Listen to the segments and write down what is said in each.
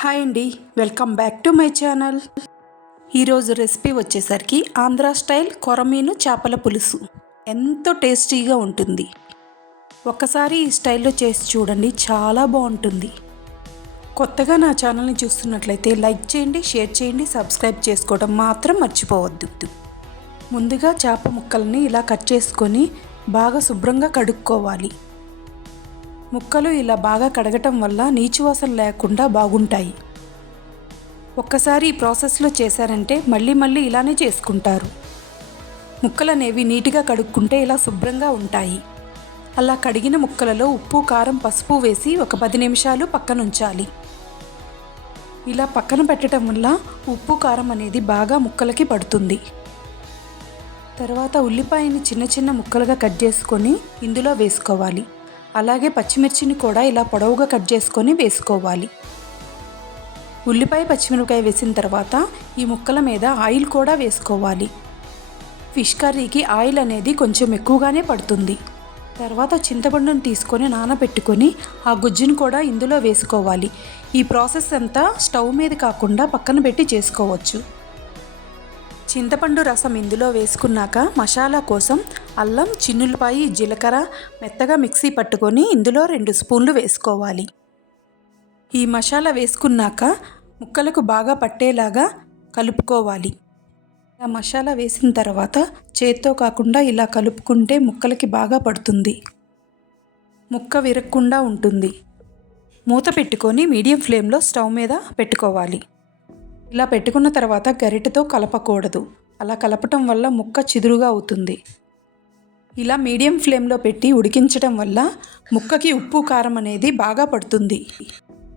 Hi అండి, welcome back to my channel. ఈరోజు recipe వచ్చేసరికి ఆంధ్రా స్టైల్ కొరమీను చేపల పులుసు. ఎంతో టేస్టీగా ఉంటుంది. ఒక్కసారి ఈ స్టైల్లో చేసి చూడండి, చాలా బాగుంటుంది. కొత్తగా నా ఛానల్ని చూస్తున్నట్లయితే లైక్ చేయండి, షేర్ చేయండి, సబ్స్క్రైబ్ చేసుకోవడం మాత్రం మర్చిపోవద్దు. ముందుగా చేప ముక్కల్ని ఇలా కట్ చేసుకొని బాగా శుభ్రంగా కడుక్కోవాలి. ముక్కలు ఇలా బాగా కడగటం వల్ల నీచు వాసన లేకుండా బాగుంటాయి. ఒక్కసారి ఈ ప్రాసెస్లో చేశారంటే మళ్ళీ ఇలానే చేసుకుంటారు. ముక్కలు అనేవి నీట్గా కడుక్కుంటే ఇలా శుభ్రంగా ఉంటాయి. అలా కడిగిన ముక్కలలో ఉప్పు, కారం, పసుపు వేసి ఒక 10 నిమిషాలు పక్కన ఉంచాలి. ఇలా పక్కన పెట్టడం వల్ల ఉప్పు, కారం అనేది బాగా ముక్కలకి పడుతుంది. తర్వాత ఉల్లిపాయని చిన్న ముక్కలుగా కట్ చేసుకొని ఇందులో వేసుకోవాలి. అలాగే పచ్చిమిర్చిని కూడా ఇలా పొడవుగా కట్ చేసుకొని వేసుకోవాలి. ఉల్లిపాయ, పచ్చిమిరపకాయ వేసిన తర్వాత ఈ ముక్కల మీద ఆయిల్ కూడా వేసుకోవాలి. ఫిష్ కర్రీకి ఆయిల్ అనేది కొంచెం ఎక్కువగానే పడుతుంది. తర్వాత చింతపండును తీసుకొని నానబెట్టుకొని ఆ గుజ్జును కూడా ఇందులో వేసుకోవాలి. ఈ ప్రాసెస్ అంతా స్టవ్ మీద కాకుండా పక్కన పెట్టి చేసుకోవచ్చు. చింతపండు రసం ఇందులో వేసుకున్నాక మసాలా కోసం అల్లం, చిన్నులపాయి, జీలకర్ర మెత్తగా మిక్సీ పట్టుకొని ఇందులో 2 స్పూన్లు వేసుకోవాలి. ఈ మసాలా వేసుకున్నాక ముక్కలకు బాగా పట్టేలాగా కలుపుకోవాలి. ఇలా మసాలా వేసిన తర్వాత చేత్తో కాకుండా ఇలా కలుపుకుంటే ముక్కలకి బాగా పడుతుంది. ముక్క విరగకుండా ఉంటుంది. మూత పెట్టుకొని మీడియం ఫ్లేమ్లో స్టవ్ మీద పెట్టుకోవాలి. ఇలా పెట్టుకున్న తర్వాత గరిటెతో కలపకూడదు. అలా కలపటం వల్ల ముక్క చిదురుగా అవుతుంది. ఇలా మీడియం ఫ్లేమ్లో పెట్టి ఉడికించడం వల్ల ముక్కకి ఉప్పు, కారం అనేది బాగా పడుతుంది.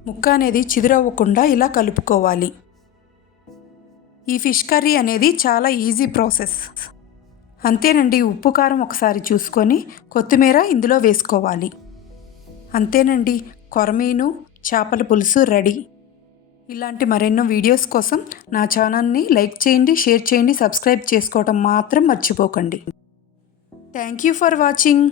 ముక్క అనేది చిదురవ్వకుండా ఇలా కలుపుకోవాలి. ఈ ఫిష్ కర్రీ అనేది చాలా ఈజీ ప్రాసెస్. అంతేనండి, ఉప్పు, కారం ఒకసారి చూసుకొని కొత్తిమీర ఇందులో వేసుకోవాలి. అంతేనండి, కొరమీను చేపల పులుసు రెడీ. ఇలాంటి మరెన్నో వీడియోస్ కోసం నా ఛానల్ని లైక్ చేయండి, షేర్ చేయండి, సబ్స్క్రైబ్ చేసుకోవడం మాత్రం మర్చిపోకండి. Thank you for watching.